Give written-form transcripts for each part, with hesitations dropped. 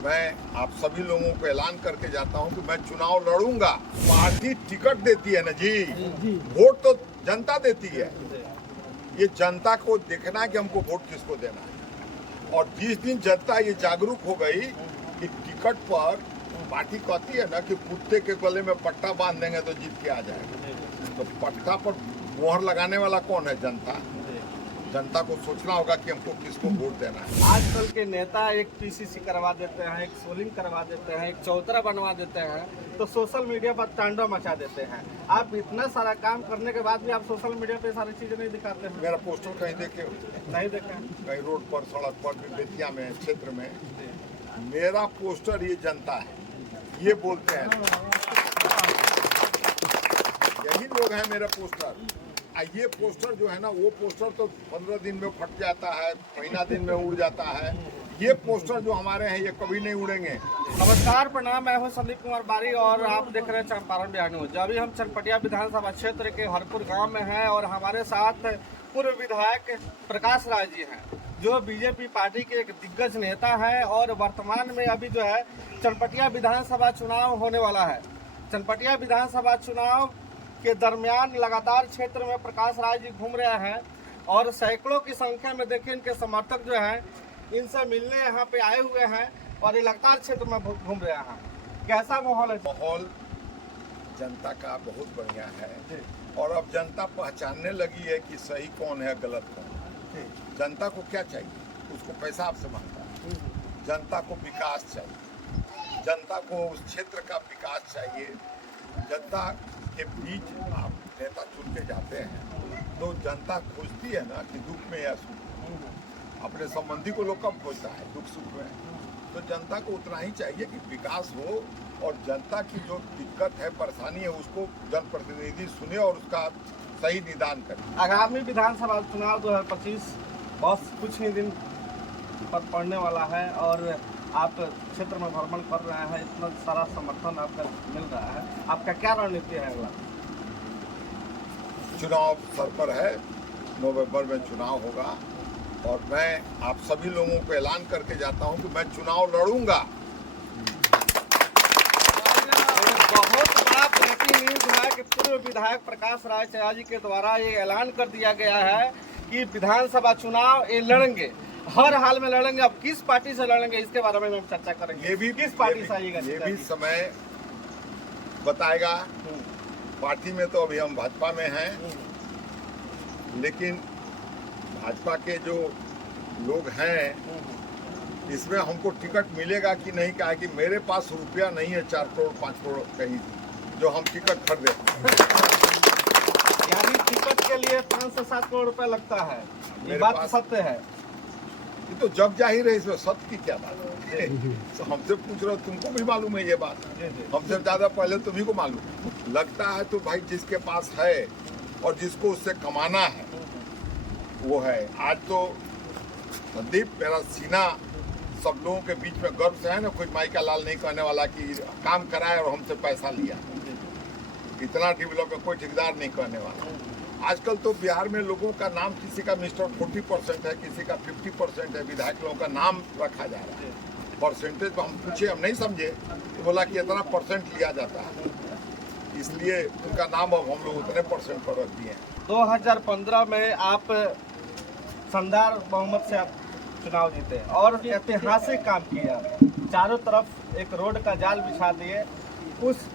मैं आप सभी लोगों को ऐलान करके जाता हूं कि मैं चुनाव लड़ूंगा। पार्टी टिकट देती है ना जी, वोट तो जनता देती है। ये जनता को देखना है कि हमको वोट किसको देना है। और जिस दिन जनता ये जागरूक हो गई कि टिकट पर पार्टी कहती है ना कि कुत्ते के गले में पट्टा बांध देंगे तो जीत के आ जाएगा, तो पट्टा पर मोहर लगाने वाला कौन है? जनता। जनता को सोचना होगा कि हमको किसको वोट देना है। आजकल के नेता एक पीसीसी करवा देते हैं, एक सोलिंग करवा देते हैं, एक चौतरा बनवा देते हैं, तो सोशल मीडिया पर तांडव मचा देते हैं। आप इतना सारा काम करने के बाद भी आप सोशल मीडिया पे सारी चीजें नहीं दिखाते हैं। मेरा पोस्टर कहीं देखे? नहीं देखे। कहीं रोड पर, सड़क पर, बेतिया में, क्षेत्र में मेरा पोस्टर ये जनता है, ये बोलते हैं। यही लोग हैं मेरा पोस्टर। ये पोस्टर जो है ना, वो पोस्टर तो 15 दिन में फट जाता है, महीना दिन में उड़ जाता है। ये पोस्टर जो हमारे हैं ये कभी नहीं उड़ेंगे। नमस्कार, प्रणाम। मैं हूं संदीप कुमार बारी और आप देख रहे हैं चंपारण बिहार न्यूज। अभी हम चनपटिया विधानसभा क्षेत्र के हरपुर गांव में हैं और हमारे साथ पूर्व विधायक प्रकाश राज जी हैं, जो बीजेपी पार्टी के एक दिग्गज नेता है और वर्तमान में अभी जो है चनपटिया विधानसभा चुनाव होने वाला है। चनपटिया विधानसभा चुनाव के दरमियान लगातार क्षेत्र में प्रकाश राज जी घूम रहे हैं और सैकड़ों की संख्या में देखिए इनके समर्थक जो हैं इनसे मिलने यहाँ पे आए हुए हैं और ये लगातार क्षेत्र में घूम रहे हैं। कैसा माहौल है? माहौल जनता का बहुत बढ़िया है और अब जनता पहचानने लगी है कि सही कौन है, गलत कौन है। जनता को क्या चाहिए? उसको पैसा आपसे मांगता है। जनता को विकास चाहिए, जनता को उस क्षेत्र का विकास चाहिए। जनता के बीच आप नेता चुन के जाते हैं तो जनता खोजती है ना कि दुख में या सुख में। अपने संबंधी को लोग कब खोजता है? दुख सुख में। तो जनता को उतना ही चाहिए कि विकास हो और जनता की जो दिक्कत है, परेशानी है, उसको जनप्रतिनिधि सुने और उसका सही निदान करे। आगामी विधानसभा चुनाव 2025 बस कुछ ही दिन पर पड़ने वाला है और आप क्षेत्र में भ्रमण कर रहे हैं, इतना सारा समर्थन आपका मिल रहा है, आपका क्या रणनीति है अगला? चुनाव सर पर है, नवंबर में चुनाव होगा और मैं आप सभी लोगों को ऐलान करके जाता हूं कि मैं चुनाव लड़ूंगा। बहुत बड़ा ब्रेकिंग न्यूज है कि पूर्व विधायक प्रकाश राज जी के द्वारा ये ऐलान कर दिया गया है कि विधानसभा चुनाव ये लड़ेंगे, हर हाल में लड़ेंगे। अब किस पार्टी से लड़ेंगे इसके बारे में हम चर्चा करेंगे। ये भी किस पार्टी से आइएगा ये भी समय बताएगा। पार्टी में तो अभी हम भाजपा में हैं, लेकिन भाजपा के जो लोग हैं इसमें हमको टिकट मिलेगा कि नहीं, क्या है कि मेरे पास रुपया नहीं है 4 करोड़ 5 करोड़ कहीं जो हम टिकट खरीदे। यानी टिकट के लिए 5 से 7 करोड़ रुपए लगता है, ये बात सत्य है। तो जब जाहिर है, इसमें सत्य की क्या बात है? तो हमसे पूछ रहे हो, तुमको भी मालूम है ये बात, हमसे ज्यादा पहले तुम्ही को मालूम। लगता है तो भाई जिसके पास है और जिसको उससे कमाना है वो है। आज तो संदीप मेरा सीना सब लोगों के बीच में गर्व से है ना, कोई माई का लाल नहीं कहने वाला कि काम कराए और हमसे पैसा लिया। इतना डेवलप है, कोई ठेकेदार नहीं कहने वाला। आजकल तो बिहार में लोगों का नाम, किसी का मिस्टर 40% है, किसी का 50% है, विधायक लोगों का नाम रखा जा रहा है। परसेंटेज हम पूछे, हम नहीं समझे, तो बोला कि इतना % लिया जाता है, इसलिए उनका नाम अब हम लोग उतने % पर रख दिए हैं। 2015 में आप शानदार बहुमत से आप चुनाव जीते और ऐतिहासिक काम किया। चारों तरफ एक रोड का जाल बिछा दिए, उस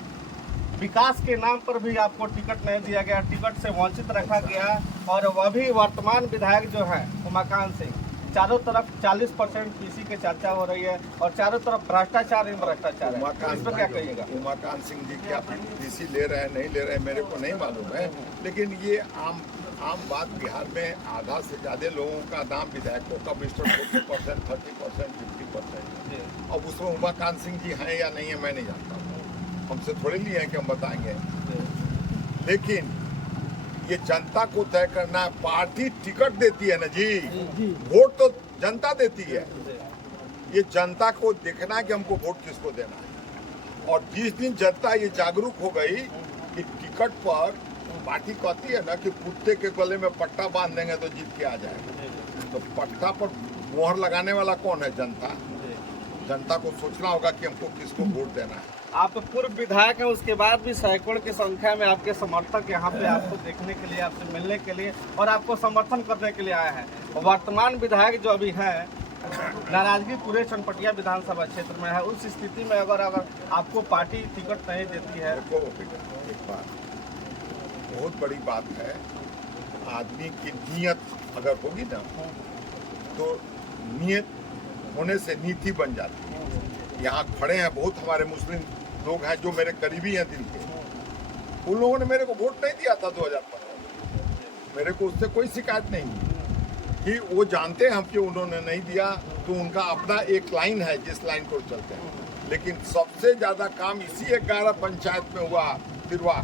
विकास के नाम पर भी आपको टिकट नहीं दिया गया, टिकट से वंचित रखा गया। और वह भी वर्तमान विधायक जो है उमाकांत सिंह, चारों तरफ 40% पीसी की चर्चा हो रही है और चारों तरफ भ्रष्टाचार ही भ्रष्टाचार है। इस पर क्या कहिएगा? उमाकांत सिंह जी क्या पीसी ले रहे हैं नहीं ले रहे हैं मेरे को नहीं मालूम है, लेकिन ये आम बात बिहार में आधा से ज्यादा लोगों का नाम विधायकों का मिस्टर 40%, 30%, 50%। अब उसमें उमाकांत सिंह जी हैं या नहीं है मैं नहीं जानता, हमसे थोड़े लिए हैं कि हम बताएंगे। लेकिन ये जनता को तय करना है। पार्टी टिकट देती है ना जी, वोट तो जनता देती है। ये जनता को देखना है कि हमको वोट किसको देना है। और जिस दिन जनता ये जागरूक हो गई कि टिकट पर पार्टी कहती है ना कि कुत्ते के गले में पट्टा बांध देंगे तो जीत के आ जाएगा, तो पट्टा पर मोहर लगाने वाला कौन है? जनता। जनता को सोचना होगा कि हमको किसको वोट देना है। आप पूर्व विधायक हैं, उसके बाद भी सैकड़ों की संख्या में आपके समर्थक यहाँ पे आपको देखने के लिए, आपसे मिलने के लिए और आपको समर्थन करने के लिए आए हैं। वर्तमान विधायक जो अभी हैं, नाराजगी पूरे चनपटिया विधानसभा क्षेत्र में है। उस स्थिति में अगर आपको पार्टी टिकट नहीं देती है, देखो एक बात बहुत बड़ी बात है, आदमी की नीयत अगर होगी ना तो नीयत होने से नीति बन जाती है। यहाँ खड़े हैं बहुत हमारे मुस्लिम लोग हैं जो मेरे करीबी हैं दिल के, उन लोगों ने मेरे को वोट नहीं दिया था 2015। मेरे को उससे कोई शिकायत नहीं कि वो जानते हैं हम कि उन्होंने नहीं दिया, तो उनका अपना एक लाइन है जिस लाइन को चलते हैं। लेकिन सबसे ज़्यादा काम इसी 11 पंचायत में हुआ तिरवा,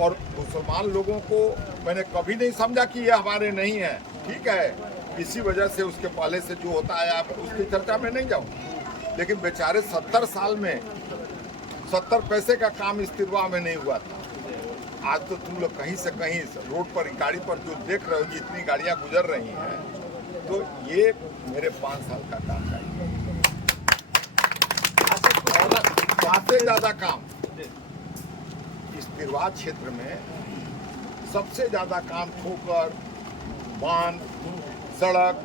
और मुसलमान लोगों को मैंने कभी नहीं समझा कि ये हमारे नहीं है। ठीक है, इसी वजह से उसके पहले से जो होता है आप उसकी चर्चा में नहीं जाऊँ, लेकिन बेचारे 70 साल में 70 पैसे का काम इस तिरवा में नहीं हुआ था। आज तो तुम लोग कहीं से कहीं रोड पर गाड़ी पर जो देख रहे हो जितनी गाड़ियां गुजर रही हैं, तो ये मेरे 5 साल का काम है। सबसे ज़्यादा काम इस तिरवा क्षेत्र में, सबसे ज़्यादा काम ठोकर, बांध, सड़क,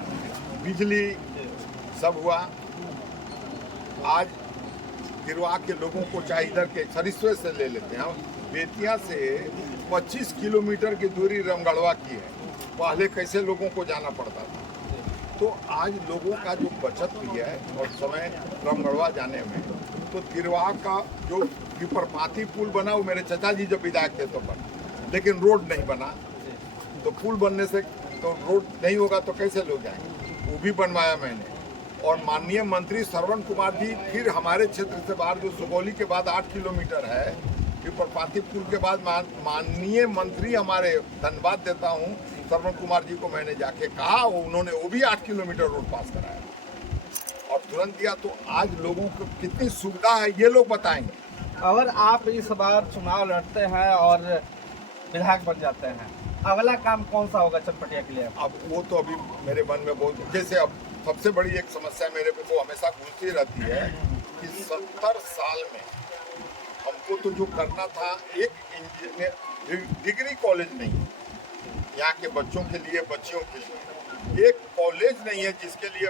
बिजली सब हुआ। आज तिरवा के लोगों को चाहे इधर के सरिस्वे से ले लेते हैं, बेतिया से 25 किलोमीटर की दूरी रामगढ़वा की है। पहले कैसे लोगों को जाना पड़ता था, तो आज लोगों का जो बचत हुई है और समय रामगढ़वा जाने में, तो तिरवा का जो विपरपाती पुल बना वो मेरे चाचा जी जब विधायक थे तो बना, लेकिन रोड नहीं बना। तो पुल बनने से तो रोड नहीं होगा तो कैसे लोग जाएंगे, वो भी बनवाया मैंने। और माननीय मंत्री श्रवण कुमार जी फिर हमारे क्षेत्र से बाहर जो सुगौली के बाद 8 किलोमीटर है, विपरपाती पुल के बाद माननीय मंत्री हमारे, धन्यवाद देता हूँ श्रवण कुमार जी को, मैंने जाके कहा, उन्होंने वो भी 8 किलोमीटर रोड पास कराया और तुरंत दिया। तो आज लोगों को कितनी सुविधा है ये लोग बताएंगे। अगर आप इस बार चुनाव लड़ते हैं और विधायक बन जाते हैं, अगला काम कौन सा होगा चनपटिया के लिए? अब वो तो अभी मेरे मन में बहुत, जैसे अब सबसे बड़ी एक समस्या मेरे को हमेशा गूंजती रहती है कि 70 साल में हमको तो जो करना था, एक इंजीनियर डिग्री कॉलेज नहीं यहाँ के बच्चों के लिए, बच्चियों के लिए एक कॉलेज नहीं है जिसके लिए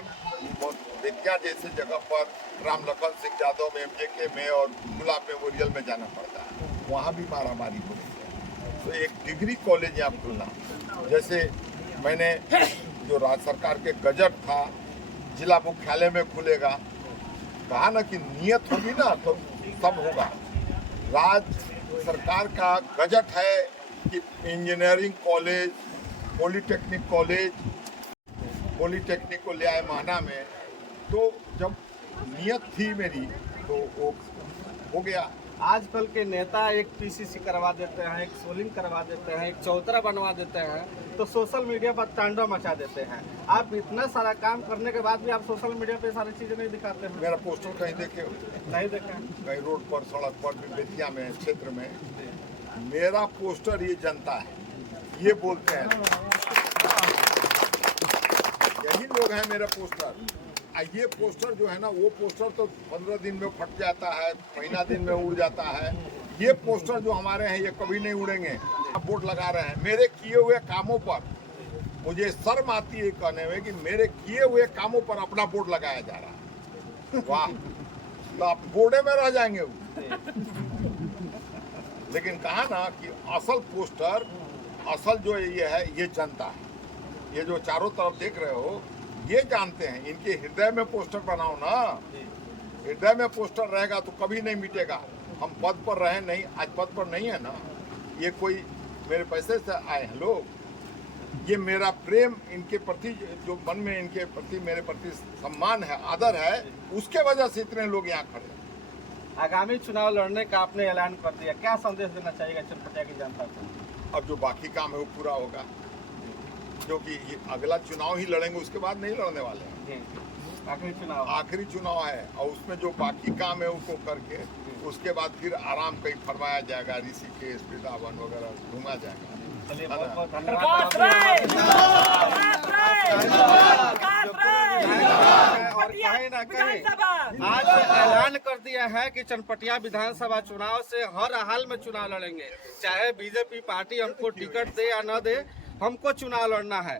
बेतिया जैसे जगह पर राम लखन सिंह यादव में, MJK में और गुलाब मेमोरियल में जाना पड़ता है, वहाँ भी मारामारी हो रही है। तो एक डिग्री कॉलेज यहाँ खुलना, जैसे मैंने जो राज्य सरकार के गजट था जिला मुख्यालय में खुलेगा, कहा ना कि नियत होगी ना तो सब होगा। राज्य सरकार का गजट है कि इंजीनियरिंग कॉलेज, पॉलिटेक्निक को ले आए माना में, तो जब नियत थी मेरी तो वो हो गया। आजकल के नेता एक PCC करवा देते हैं, एक सोलिंग करवा देते हैं, एक चौतरा बनवा देते हैं, तो सोशल मीडिया पर तांडव मचा देते हैं। आप इतना सारा काम करने के बाद भी आप सोशल मीडिया पे सारी चीजें नहीं दिखाते हैं। मेरा पोस्टर कहीं देखे? नहीं देखे। कहीं रोड पर, सड़क पर, बेतिया में, क्षेत्र में मेरा पोस्टर ये जनता है, ये बोलते हैं, यही लोग हैं मेरा पोस्टर। ये पोस्टर जो है ना, वो पोस्टर तो 15 दिन में फट जाता है, महीना दिन में उड़ जाता है। ये पोस्टर जो हमारे हैं ये कभी नहीं उड़ेंगे। आप वोट लगा रहे हैं मेरे किए हुए कामों पर, मुझे शर्म आती है कहने में कि मेरे किए हुए कामों पर अपना वोट लगाया जा रहा है। वाह, तो आप बोर्डे में रह जाएंगे वो। लेकिन कहा ना कि असल पोस्टर, असल जो ये है, ये जनता है। ये जो चारों तरफ देख रहे हो ये जानते हैं, इनके हृदय में पोस्टर बनाओ ना, हृदय में पोस्टर रहेगा तो कभी नहीं मिटेगा। हम पद पर रहे नहीं, आज पद पर नहीं है ना, ये कोई मेरे पैसे से आए हैं लोग, ये मेरा प्रेम इनके प्रति, जो मन में इनके प्रति मेरे प्रति सम्मान है, आदर है, उसके वजह से इतने लोग यहाँ खड़े। आगामी चुनाव लड़ने का आपने ऐलान कर दिया, क्या संदेश देना चाहिएगा चनपटिया की जनता को? अब जो बाकी काम है वो पूरा होगा, क्योंकि ये अगला चुनाव ही लड़ेंगे, उसके बाद नहीं लड़ने वाले हैं। आखिरी चुनाव है और उसमें जो बाकी काम है उसको करके उसके बाद फिर आराम कहीं फरमाया जाएगा, ऋषिकेश, वृंदावन वगैरह घूमा जाएगा। चलिए, बहुत बहुत धन्यवाद। और कहीं ना कहीं आज ऐलान कर दिया है कि चनपटिया विधानसभा चुनाव से हर हाल में चुनाव लड़ेंगे, चाहे बीजेपी पार्टी हमको टिकट दे या न दे, हमको चुनाव लड़ना है।